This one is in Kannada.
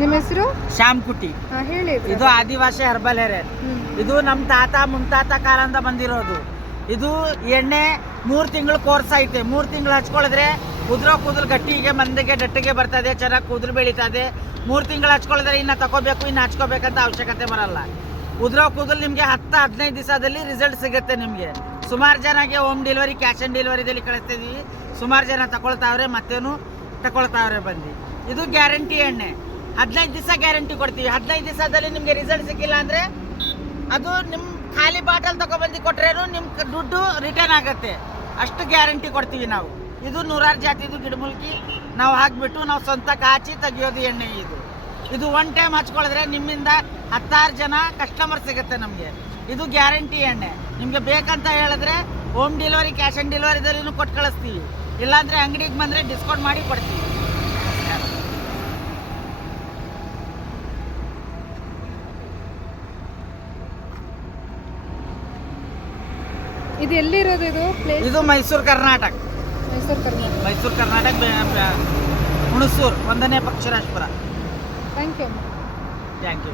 ನಿಮ್ಮ ಹೆಸರು? ಶ್ಯಾಮ್ ಕುಟಿ. ಹೇಳಿ. ಇದು ಆದಿವಾಸಿ ಹರ್ಬಲ್ ಹೇರ್. ಇದು ನಮ್ಮ ತಾತ ಮುನ್ತಾತ ಕಾಲದಿಂದ ಬಂದಿರೋದು. ಇದು ಎಣ್ಣೆ 3 ತಿಂಗಳು ಕೋರ್ಸ್ ಐತೆ. 3 ತಿಂಗಳು ಹಚ್ಕೊಳ್ಳಿದ್ರೆ ಕುದುರೋ ಕೂದಲು ಗಟ್ಟಿಗೆ ಮಂದಿಗೆ ಡಟ್ಟಿಗೆ ಬರ್ತದೆ, ಚೆನ್ನಾಗಿ ಕೂದಲು ಬೆಳೀತದೆ. 3 ತಿಂಗಳು ಹಚ್ಕೊಳ್ಳಿದ್ರೆ ಇನ್ನು ತಗೋಬೇಕು, ಇನ್ನು ಹಚ್ಕೋಬೇಕಂತ ಅವಶ್ಯಕತೆ ಬರಲ್ಲ. ಉದುರೋ ಕೂದಲು ನಿಮಗೆ 10-15 ದಿವಸದಲ್ಲಿ ರಿಸಲ್ಟ್ ಸಿಗುತ್ತೆ. ನಿಮಗೆ ಸುಮಾರು ಜನಗೆ ಹೋಮ್ ಡೆಲಿವರಿ, ಕ್ಯಾಶ್ ಆನ್ ಡೆಲಿವರಿದಲ್ಲಿ ಕಳಿಸ್ತಿದ್ವಿ. ಸುಮಾರು ಜನ ತಗೊಳ್ತಾವ್ರೆ, ಮತ್ತೇನು ತಗೊಳ್ತಾವ್ರೆ ಬಂದು. ಇದು ಗ್ಯಾರಂಟಿ ಎಣ್ಣೆ. 15 ದಿವಸ ಗ್ಯಾರಂಟಿ ಕೊಡ್ತೀವಿ. 15 ದಿವಸದಲ್ಲಿ ನಿಮಗೆ ರಿಸಲ್ಟ್ ಸಿಕ್ಕಿಲ್ಲ ಅಂದರೆ ಅದು ನಿಮ್ಮ ಖಾಲಿ ಬಾಟಲ್ ತಗೊಬಂದು ಕೊಟ್ರೇನು ನಿಮ್ಮ ದುಡ್ಡು ರಿಟರ್ನ್ ಆಗುತ್ತೆ. ಅಷ್ಟು ಗ್ಯಾರಂಟಿ ಕೊಡ್ತೀವಿ ನಾವು. ಇದು 100 ಜಾತಿದು ಗಿಡಮೂಲಿಕೆ ನಾವು ಹಾಕಿಬಿಟ್ಟು ನಾವು ಸ್ವಂತ ಕಾಚಿ ತೆಗಿಯೋದು ಎಣ್ಣೆ. ಇದು 1 ಟೈಮ್ ಹಚ್ಕೊಳ್ಳಿದ್ರೆ ನಿಮ್ಮಿಂದ 10 ಜನ ಕಸ್ಟಮರ್ ಸಿಗುತ್ತೆ ನಮಗೆ. ಇದು ಗ್ಯಾರಂಟಿ ಎಣ್ಣೆ. ನಿಮಗೆ ಬೇಕಂತ ಹೇಳಿದ್ರೆ ಹೋಮ್ ಡೆಲಿವರಿ, ಕ್ಯಾಶ್ ಆನ್ ಡೆಲಿವರಿದಲ್ಲಿನೂ ಕೊಟ್ಟು ಕಳಿಸ್ತೀವಿ. ಇಲ್ಲಾಂದರೆ ಅಂಗಡಿಗೆ ಬಂದರೆ ಡಿಸ್ಕೌಂಟ್ ಮಾಡಿ ಕೊಡ್ತೀವಿ. ಇದು ಎಲ್ಲಿರೋದು? ಇದು ಪ್ಲೇಸ್? ಇದು ಮೈಸೂರು ಕರ್ನಾಟಕ. ಮೈಸೂರು ಕರ್ನಾಟಕ, ಹುಣಸೂರು 1ನೇ Paksharajapura. Thank you. Thank you.